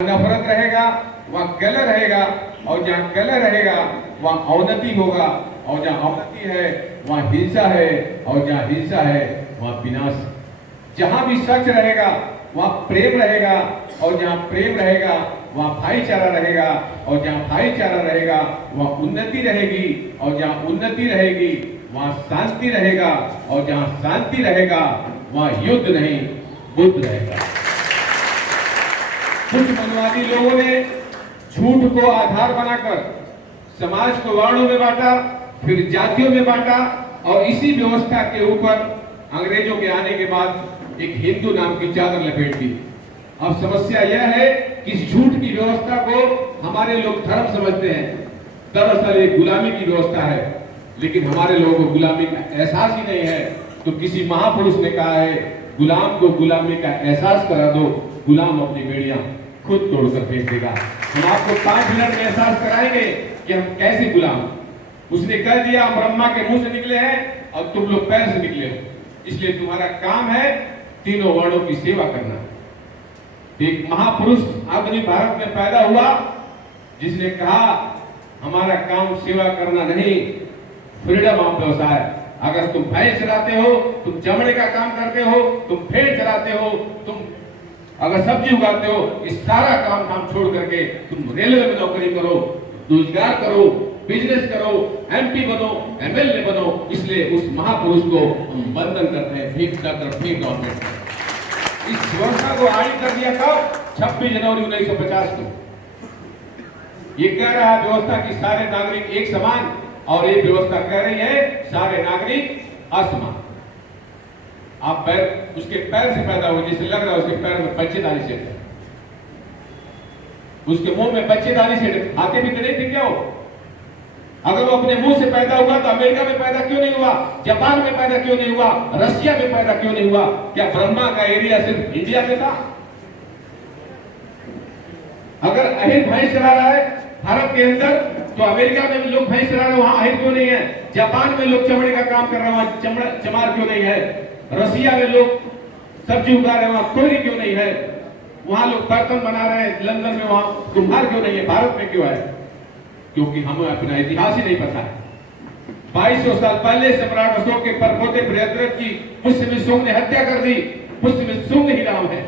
नफरत रहेगा वहाँ कलह रहेगा, और जहाँ कलह रहेगा वहाँ अवनति होगा, और जहाँ अवनति है वहाँ हिंसा है, और जहाँ हिंसा है वहाँ विनाश। जहाँ भी सच रहेगा वहाँ प्रेम रहेगा, और जहाँ प्रेम रहेगा वहाँ भाईचारा रहेगा, और जहाँ भाईचारा रहेगा वहाँ उन्नति रहेगी, और जहाँ उन्नति रहेगी वहाँ शांति रहेगा, और जहाँ शांति रहेगा वहाँ युद्ध नहीं बुद्ध रहेगा। कुछ मनवादी लोगों ने झूठ को आधार बनाकर समाज को वर्णों में बांटा, फिर जातियों में बांटा, और इसी व्यवस्था के ऊपर अंग्रेजों के आने के बाद एक हिंदू नाम की चादर लपेट दी। अब समस्या यह है कि इस झूठ की व्यवस्था को हमारे लोग धर्म समझते हैं, दरअसल एक गुलामी की व्यवस्था है। लेकिन हमारे लोगों को गुलामी का एहसास ही नहीं है। तो किसी महापुरुष ने कहा है, गुलाम को गुलामी का एहसास करा दो, गुलाम अपनी बेड़ियां खुद तोड़कर फेंक देगा। हम आपको 5 मिनट में एहसास कराएंगे कि हम कैसे गुलाम। उसने कह दिया हम ब्रह्मा के मुंह से निकले हैं और तुम लोग पैर से निकले हो, इसलिए तुम्हारा काम है तीनों वर्णों की सेवा करना। एक महापुरुष आधुनिक भारत में पैदा हुआ जिसने कहा हमारा काम सेवा करना नहीं, फ्रीडम ऑफ व्यवसाय। अगर तुम भैंस चलाते हो, तुम चमड़े का काम करते हो, तुम भेड़ चलाते हो, तुम अगर सब्जी उगाते हो, इस सारा काम धाम छोड़ करके तुम रेलवे में नौकरी करो, रोजगार करो, बिजनेस करो, एमपी बनो, एमएलए बनो। इसलिए उस महापुरुष को हम वंदन करते हैं, भीख कर भीख गवर्नमेंट। इस व्यवस्था को आड़ी कर दिया कब? 26 जनवरी 1950 को। ये कह रहा है व्यवस्था की सारे नागरिक एक समान, और ये व्यवस्था कह रही है सारे नागरिक असमान। आप पैर उसके पैर से पैदा हुए, जिसे लग रहा है उसके पैर में बच्चेदानी सेट है, उसके मुंह में बच्चेदानी सेट है, खाते भी तो नहीं थे क्या हो? अगर वो अपने मुंह से पैदा हुआ तो अमेरिका में पैदा क्यों नहीं हुआ, जापान में पैदा क्यों नहीं हुआ, रशिया में पैदा क्यों नहीं हुआ? क्या ब्रह्मा का एरिया सिर्फ इंडिया में था? अगर अहिर भैंस चला रहा है भारत के अंदर, तो अमेरिका में भी लोग भैंस चला रहे हैं, वहां अहिर क्यों नहीं है? जापान में लोग चमड़े का काम कर रहे हैं, वहां चमार क्यों नहीं है? रसिया में लोग सब्जी उगा रहे हैं, वहां कोयली क्यों नहीं है? वहां लोग बर्तन बना रहे हैं, लंदन में वहां कुम्हार क्यों नहीं है? भारत में क्यों है? क्योंकि हमें अपना इतिहास ही नहीं पता है। 2200 साल पहले सम्राट अशोक के परपोते बृहद्रथ की पुष्यमित्र शुंग ने हत्या कर दी। पुष्यमित्र शुंग ही नाम है।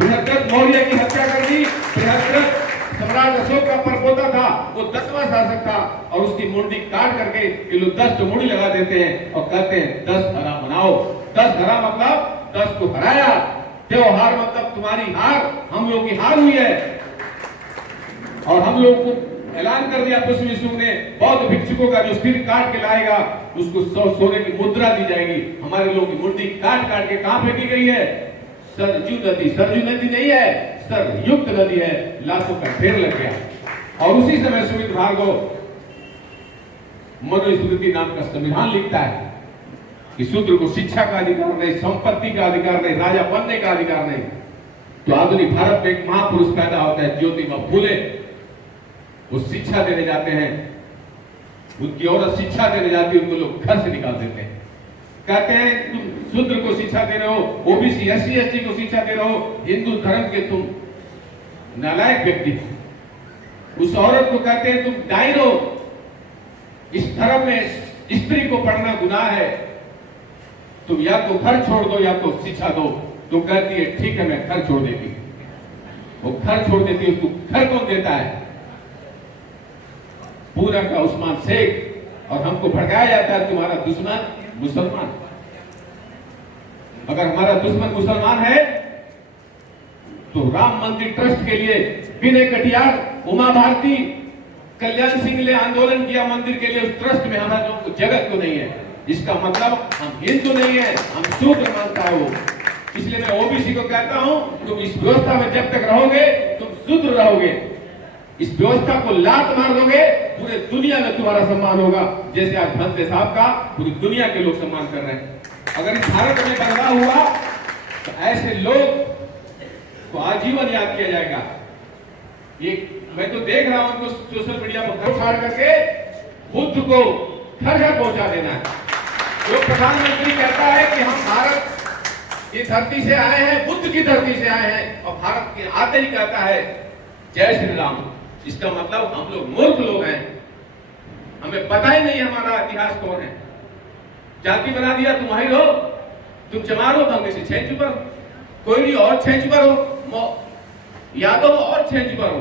बृहद्रथ मौर्य की हत्या कर दी। बृहद्रथ सम्राट अशोक का परपोता था, वो 10वां शासक था, और उसकी मुंडी काट करके ये लोग 10 मुंडी लगा देते हैं और कहते हैं 10 हरा मनाओ। 10 हरा मतलब 10 को हराया। त्योहार मतलब तुम्हारी हार, हम लोग की हार हुई है। और हम लोग को ऐलान कर दिया पुष्यमित्र शुंग ने, बौद्ध भिक्षुकों का जो सिर काट के लाएगा उसको सोने की मुद्रा दी जाएगी। हमारे लोगों की मुंडी काट काट के कहां फेंकी गई है? सरजू नदी। सरजू नदी नहीं है, सरयुक्त नदी है। लाशों का ढेर लग गया। और उसी समय सुमित भार्गव मनुस्मृति नाम का संविधान लिखता है कि शूद्र को शिक्षा का अधिकार नहीं, संपत्ति का अधिकार नहीं, राजा बनने का अधिकार नहीं। तो आधुनिक भारत में एक महापुरुष पैदा होता है, ज्योतिबा फूले। वो शिक्षा देने जाते हैं, उनकी औरत शिक्षा देने जाती है, उनको लोग घर से निकाल देते हैं। कहते हैं तुम शूद्र को शिक्षा दे रहे हो, ओबीसी एससी एसटी को शिक्षा दे रहे हो, हिंदू धर्म के तुम नालायक व्यक्ति हो। उस औरत को कहते हैं तुम डायन हो, इस धर्म में स्त्री को पढ़ना गुनाह है, तुम या तो घर छोड़ दो या तो शिक्षा दो। तो कहती है ठीक है मैं घर छोड़ देती। वो घर छोड़ देती है। उसको घर कौन देता है? पूरा का उस्मान शेख। और हमको भड़काया जाता है तुम्हारा दुश्मन मुसलमान। अगर हमारा दुश्मन मुसलमान है तो राम मंदिर ट्रस्ट के लिए विनय कटियार, उमा भारती, कल्याण सिंह ने आंदोलन किया मंदिर के लिए। उस ट्रस्ट में हमारा जो जगत को नहीं है। इसका मतलब हम हिंदू नहीं है, हम शूद्र मानता है वो। इसलिए मैं ओबीसी को कहता हूं तुम इस व्यवस्था में जब तक रहोगे तुम शूद्र रहोगे। इस व्यवस्था को लात मार दोगे, पूरे दुनिया में तुम्हारा सम्मान होगा, जैसे आज भंते साहब का पूरी दुनिया के लोग सम्मान कर रहे हैं। अगर इस भारत में बदलाव हुआ तो ऐसे लोग को आजीवन याद किया जाएगा। ये मैं तो देख रहा हूं उनको सोशल मीडिया पर घर छाड़ करके बुद्ध को घर घर पहुंचा देना है। जो प्रधानमंत्री कहता है कि हम भारत ये धरती से आए हैं, बुद्ध की धरती से आए हैं और भारत के आते ही कहता है जय श्री राम। इसका मतलब हम लोग मूर्ख लोग हैं, हमें पता ही नहीं हमारा इतिहास कौन है। जाति बना दिया, तुम वही रहो, तुम चमार हो, बंगे से छह चुपर, कोई नहीं और छह चुपर हो, यादव और छह चुपर हो।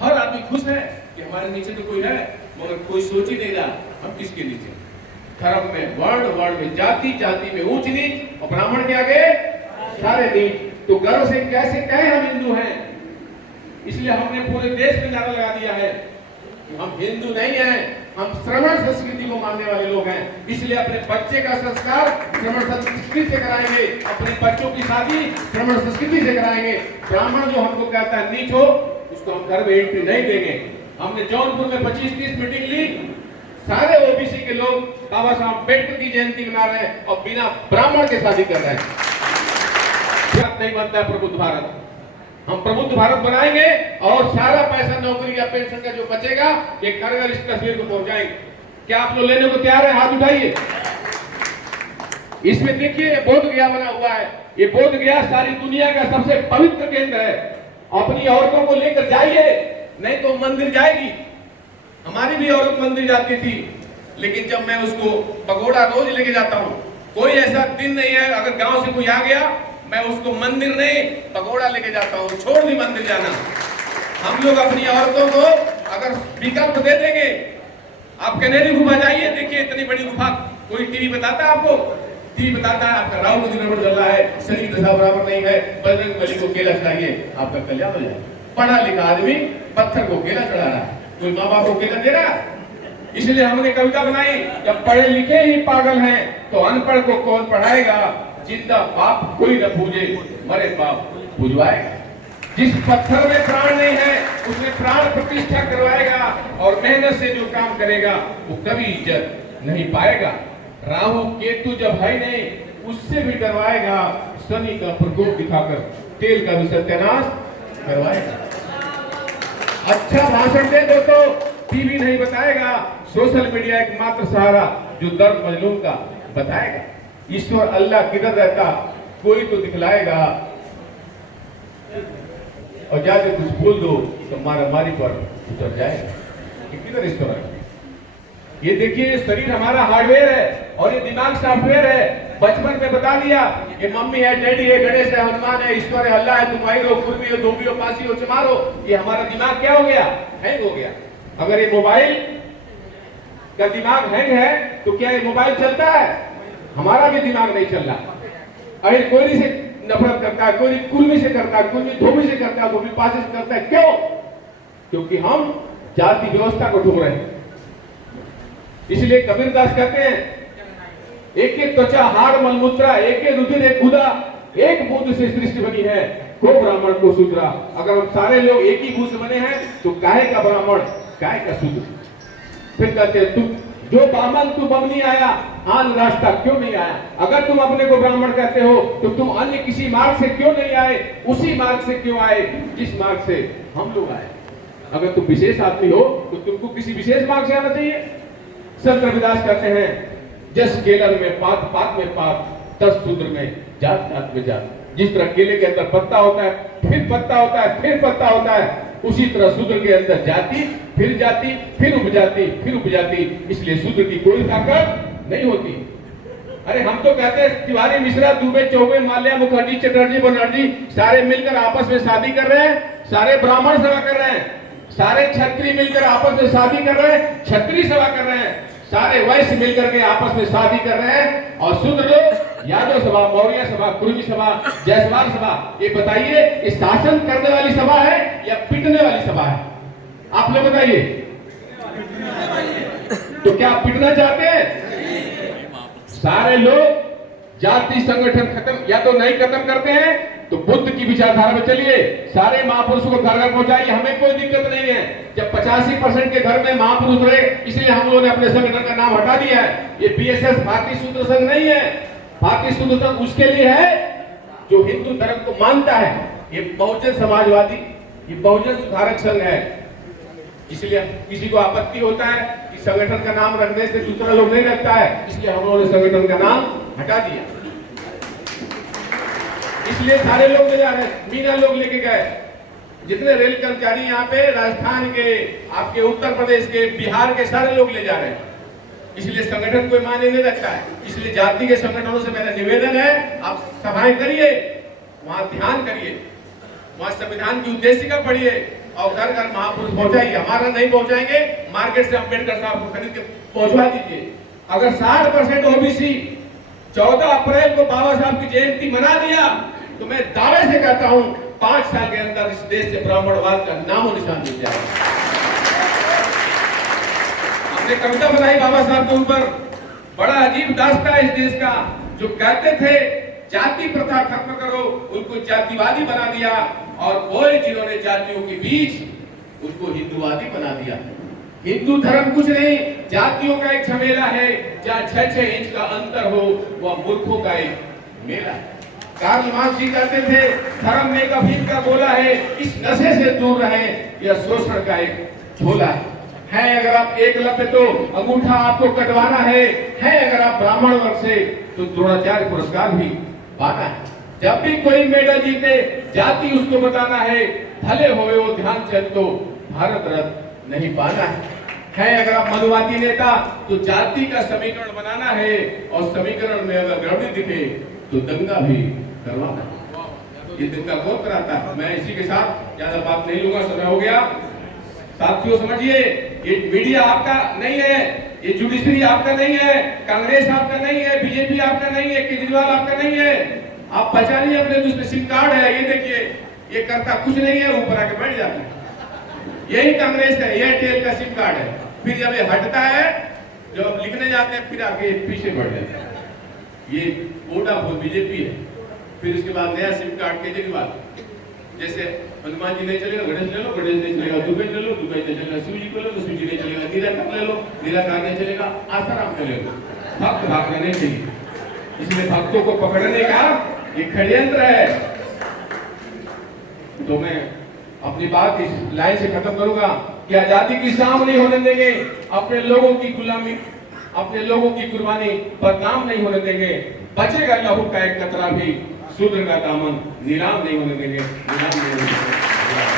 हर आदमी खुश है कि हमारे नीचे तो कोई है, मगर कोई सोच ही नहीं रहा हम किसके नीचे। धर्म में वर्ण, वर्ण में जाति, जाति में ऊंच नीच और ब्राह्मण के आगे सारे नीच। तो गर्व से कैसे कहें हम हिंदू हैं। इसलिए हमने पूरे देश में नारा लगा दिया है कि हम हिंदू नहीं हैं, हम श्रमण संस्कृति को मानने वाले लोग हैं। इसलिए अपने बच्चे का संस्कार श्रमण संस्कृति से कराएंगे, अपने बच्चों की शादी श्रमण संस्कृति से कराएंगे। ब्राह्मण जो हमको कहता है नीच हो, उसको हम घर में एंट्री नहीं देंगे। हमने जौनपुर में 25-30 मीटिंग ली, सारे ओबीसी के लोग बाबा साहब अम्बेडकर की जयंती मना रहे हैं और बिना ब्राह्मण के शादी कर रहे हैं। नहीं बनता है प्रबुद्ध भारत। हम प्रबुद्ध भारत बनाएंगे और सारा पैसा नौकरी या पेंशन का जो बचेगा ये कारगर इस तस्वीर को पहुंचाएंगे। क्या आप लोग लेने को तैयार है? हाथ उठाइए। इसमें देखिए बोध गया बना हुआ है। ये बोध गया सारी दुनिया का सबसे पवित्र केंद्र है। अपनी औरतों को लेकर जाइए, नहीं तो मंदिर जाएगी। हमारी भी औरत मंदिर जाती थी, लेकिन जब मैं उसको पगोड़ा रोज लेके जाता हूँ, कोई ऐसा दिन नहीं है अगर गांव से कोई आ गया मैं उसको मंदिर नहीं पगोड़ा लेके जाता हूँ। छोड़ दी मंदिर जाना। हम लोग अपनी औरतों को अगर विकल्प दे देंगे, आप कनेरी गुफा जाइए, देखिए इतनी बड़ी गुफा, कोई टीवी बताता है आपको? टीवी बताता है आपका राहु को गड़बड़ चल रहा है, शनि दशा बराबर नहीं है, बजरंग बली को केला चढ़ाइए, आपका कल्याण हो जाए। पढ़ा लिखा आदमी पत्थर को केला चढ़ा रहा है, कोई माँ बाप को केला दे रहा। इसलिए हमने कविता बनाई, जब पढ़े लिखे ही पागल हैं तो अनपढ़ को कौन पढ़ाएगा। जिंदा बाप कोई न पूजे, मरे बाप पूजवाएगा। जिस पत्थर में प्राण नहीं है उसमें प्राण प्रतिष्ठा करवाएगा और मेहनत से जो काम करेगा वो कभी इज्जत नहीं पाएगा। राहु केतु जब है नहीं उससे भी डरवाएगा, शनि का प्रकोप दिखाकर तेल का भी सत्यानाश करवाएगा। अच्छा भाषण दे दो तो टीवी नहीं बताएगा, सोशल मीडिया एकमात्र सहारा जो दर्द मजलूम का बताएगा। ईश्वर अल्लाह किधर रहता कोई तो दिखलाएगा, और जाके कुछ बोल दो तो मारामारी पर उतर जाएगा। किधर ईश्वर है? ये देखिए शरीर हमारा हार्डवेयर है और ये दिमाग सॉफ्टवेयर है। बचपन में बता दिया ये मम्मी है, डैडी है, गणेश है, हनुमान है, ईश्वर है, अल्लाह है, तुम आई हो, कुर्मी हो, धोबी हो, पासी हो, चमार हो। ये हमारा दिमाग क्या हो गया? हैंग हो गया। अगर ये मोबाइल का दिमाग हैंग है तो क्या ये मोबाइल चलता है? हमारा भी दिमाग नहीं चल रहा। अरे कोई से नफरत करता है, कोई कुर्मी से करता है, कोई धोबी से करता है, धोबी पासी से करता है। क्यों? क्योंकि हम जाति व्यवस्था को ढूंढ रहे हैं। इसलिए कबीरदास कहते हैं एक एक त्वचा हाड़ मलमूत्रा, एक एक रुधिर एक खुदा, एक बूंद से सृष्टि बनी है, को ब्राह्मण को शूद्रा। अगर हम सारे लोग एक ही बूंद से बने हैं तो काहे का ब्राह्मण, काहे का शूद्र। फिर कहते हैं तुम जो बामन तू बमनी आया, आन रास्ता क्यों नहीं आया। अगर तुम अपने को ब्राह्मण कहते हो तो तुम अन्य किसी मार्ग से क्यों नहीं आए, उसी मार्ग से क्यों आए जिस मार्ग से हम लोग आए। अगर तुम विशेष आदमी हो तो तुमको किसी विशेष मार्ग से आना चाहिए। संत रविदास कहते हैं जस केलर में पात, पात में पात, तस शूद्र में जात, जात में जात। जिस तरह केले के अंदर पत्ता होता है, फिर पत्ता होता है, फिर पत्ता होता है, उसी तरह शूद्र के अंदर जाति, फिर जाति, फिर उपजाति, फिर उपजाति। इसलिए शूद्र की कोई ताकत नहीं होती। अरे हम तो कहते हैं तिवारी, मिश्रा, दुबे, चौबे, माल्या, मुखर्जी, चटर्जी, बनर्जी सारे मिलकर आपस में शादी कर रहे हैं, सारे ब्राह्मण सेवा कर रहे हैं, सारे क्षत्रिय मिलकर आपस में शादी कर रहे हैं, क्षत्रिय सेवा कर रहे हैं, सारे वैश्य मिलकर के आपस में शादी कर रहे हैं। और शूद्र लोग यादव सभा, मौर्य सभा, कुर्मी सभा, जायसवाल सभा। ये बताइए ये शासन करने वाली सभा है या पिटने वाली सभा है? आप लोग बताइए। तो क्या आप पिटना चाहते हैं? सारे लोग जाति संगठन खत्म या तो नहीं खत्म करते हैं तो बुद्ध की विचारधारा में चलिए, सारे महापुरुषों को घर घर पहुंचाइए, हमें कोई दिक्कत नहीं है। जब 85% के घर में महापुरुष रहे, इसलिए हम लोगों ने अपने संगठन का नाम हटा दिया है। ये बीएसएस भारतीय शूद्र संघ नहीं है। भारतीय शूद्र संघ उसके लिए है जो हिंदू धर्म को मानता है। ये बहुजन समाजवादी, ये बहुजन सुधारक संघ है। इसलिए किसी को आपत्ति होता है कि संगठन का नाम रखने से दूसरा लोग नहीं रखता है, इसलिए हम लोगों ने संगठन का नाम हटा दिया। इसलिए सारे लोग ले जा रहे हैं, मीना लोग लेके गए। जितने रेल कर्मचारी यहाँ पे राजस्थान के, आपके उत्तर प्रदेश के, बिहार के सारे लोग ले जा रहे हैं। इसलिए संगठन कोई मायने नहीं रखता है। इसलिए जाति के संगठनों से मेरा निवेदन है, आप सभाएं करिए, वहां ध्यान करिए, वहां संविधान की उद्देशिका पढ़िए और घर घर महापुरुष पहुंचाइए। हमारा नहीं पहुंचाएंगे, मार्केट से अम्बेडकर साहब को खरीद के पहुंचवा दीजिए। अगर 60% ओबीसी 14 अप्रैल को बाबा साहब की जयंती मना दिया तो मैं दावे से कहता हूं 5 साल के अंदर इस देश से ब्राह्मणवाद का नामो निशान मिट जाएगा। हमने कविता बनाई बाबा साहब के ऊपर, बड़ा अजीब दास्ता है इस देश का, जो कहते थे जाति प्रथा खत्म करो, उनको जातिवादी बना दिया, और कोई जिन्होंने जातियों के बीच उसको हिंदुवादी बना दिया। हिंदू धर्म कुछ नहीं, जातियों का एक झमेला है, जहाँ 6-6 इंच का अंतर हो वह मूर्खों का एक मेला है। कार्ल मार्क्स जी कहते थे धर्म में अफीम का गोला है, इस नशे से दूर रहें, यह शोषण का एक झोला है। अगर आप एकलव्य तो अंगूठा आपको कटवाना है अगर आप ब्राह्मण वर्ग से तो द्रोणाचार्य पुरस्कार भी पाना है। जब भी कोई मेडल जीते जाति उसको बताना है, भले होवे वो ध्यानचंद तो भारत रत्न नहीं पाना है। अगर आप मनुवादी नेता तो जाति का समीकरण बनाना है, और समीकरण में अगर गड़बड़ी दिखे तो दंगा भी करवाना है। ये दंगा कौन कराता है? मैं इसी के साथ ज्यादा बात नहीं लूंगा, समय हो गया। साथियों समझिए, ये मीडिया आपका नहीं है, ये जुडिशरी आपका नहीं है, कांग्रेस आपका नहीं है, बीजेपी आपका नहीं है, केजरीवाल आपका नहीं है। आप पहचानिए अपने जिसमें सिम कार्ड है, ये देखिए, ये करता कुछ नहीं है, ऊपर आके बैठ जाता है। यही कांग्रेस है, एयरटेल का सिम कार्ड है। फिर जब ये हटता है, जब आप लिखने जाते हैं, फिर आगे पीछे बढ़ जाता है। ये वोडाफोन बीजेपी है। फिर उसके बाद नया सिम कार्ड केजरीवाल। जैसे हनुमान जी नहीं चलेगा, गणेश ले लो, गणेश नहीं चलेगा, दुबई ले लो, दुबई नहीं चलेगा, शिव जी को ले लो, शिव जी नहीं चलेगा, निराकार ले लो, निराकार नहीं चलेगा, आसाराम ले लो। भक्त भागना नहीं चाहिए। इसलिए भक्तों को पकड़ने का ये षड्यंत्र है। तो मैं अपनी बात इस लाइन से खत्म करूंगा कि आजादी की शाम नहीं होने देंगे, अपने लोगों की गुलामी, अपने लोगों की कुर्बानी बदनाम नहीं होने देंगे। बचेगा लहू का एक कतरा भी, शूद्र का दामन नीलाम नहीं होने देंगे, नीलाम नहीं होने देंगे।